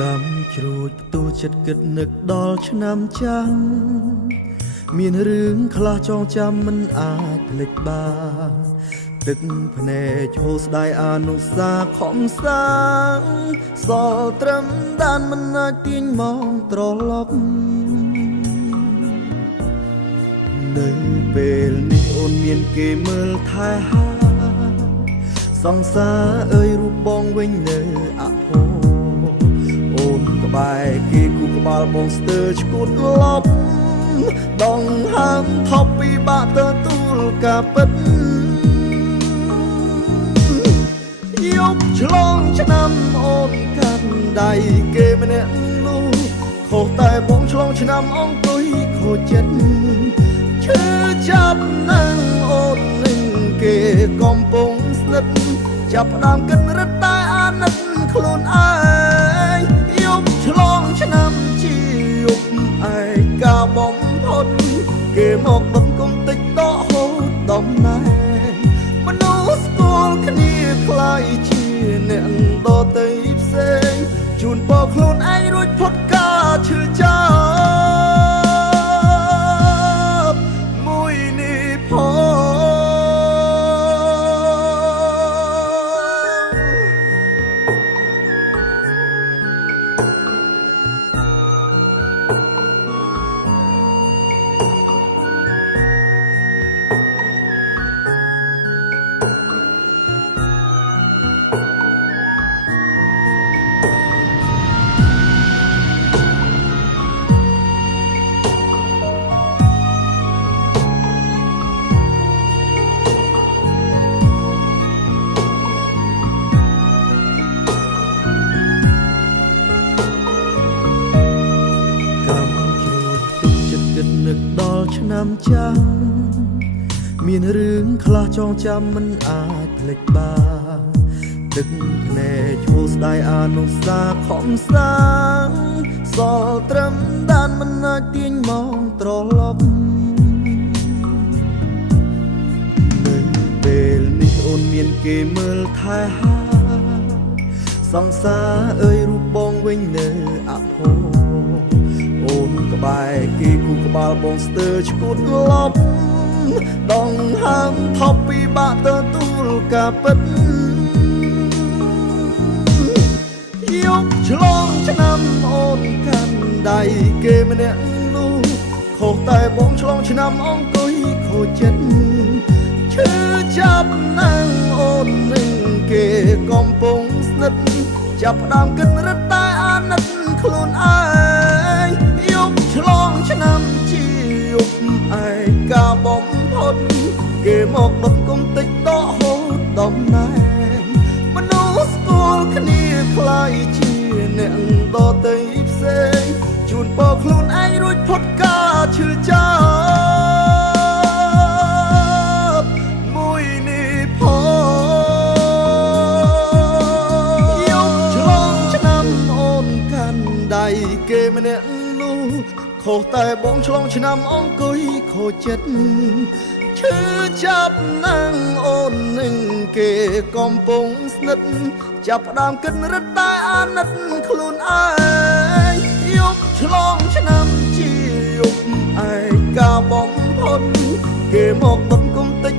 កំជ្រួចផ្ទូចិត្តគិតនឹកដល់ឆ្នាំចាំមានរឿងខ្លះចងចាំមិនអាចភ្លេចបានទឹកភ្នែកហូរស្ដាយអនុសាខំសាងសល់ត្រឹមដានមិនអាចទាញមកត្រឡប់នៅពេលនេះអូនមានគេមើលថែហាសង្សារអើយរូបបងវិញនៅអភ័ព្វអូនក្បែរគេគូក្បាលបងស្ទើរឈួតលប់ដងហើមថប់ពីបាក់ទទួលការពិតយកឆ្លងឆ្នាំអូនកាន់ដៃគេម្នាក់នោះខុសតែបងឆ្លងឆ្នាំអង្គុយខូចចិត្តឈឺចាប់ណាស់អូននឹងគេកំពុងស្និទ្ធចាប់ផ្ដើមគិតរត់តែអាណិតខ្លួនឯងយកឆ្លងឆ្នាំជាយុគឯកាបំផុតគេមកដុតគុំតិចតហូតដំណែងមនុស្សស្គាល់គ្នាខ្លាយជាអ្នកដទៃផ្សេងជូនពរខ្លួនឯងរួចផុតការឈឺចាប់មួយនេះផងនឹកដល់ឆ្នាំចាំមានរឿងខ្លះចងចាំមិនអាចភ្លេចបានទឹកភ្នែកហូរស្ដាយអនុសាខំសាងសល់ត្រឹមដានមិនអាចទាញមកត្រឡប់នៅពេលនេះអូនមានគេមើលថែហាសង្សារអើយរូបបងវិញនៅអភ័ព្វអូនក្បែរគេគូក្បាលបងស្ទើរឈួតលប់ដងហើមថប់ពីបាក់ទទួលការពិតយកឆ្លងឆ្នាំអូនកាន់ដៃគេម្នាក់នោះខុសតែបងឆ្លងឆ្នាំអង្គុយខូចចិត្តឈឺចាប់ណាស់អូននឹងគេកំពុងស្និទ្ធចាប់ផ្ដើមគិតរត់តែអាណិតខ្លួនឯងយកឆ្លងឆ្នាំជាយុគឯកាបំផុតគេមកដុតគុំតិចតហូតដំណែងមនុស្សស្គាល់គ្នាខ្លាយជាអ្នកដទៃផ្សេងជូនពរខ្លួនឯងរួចផុតការឈឺចាប់មួយនេះផងយកឆ្លងឆ្នាំអូនកាន់ដៃគេម្នាក់នោះខុសតែបងឆ្លងឆ្នាំអង្គុយខូចចិត្តឈឺចាប់ណាស់អូននឹងគេកំពុងស្និទ្ធចាប់ផ្ដើមគិតរត់តែអាណិតខ្លួនឯងយកឆ្លងឆ្នាំជាយុគឯកាបំផុតគេមកដុតគុំតិច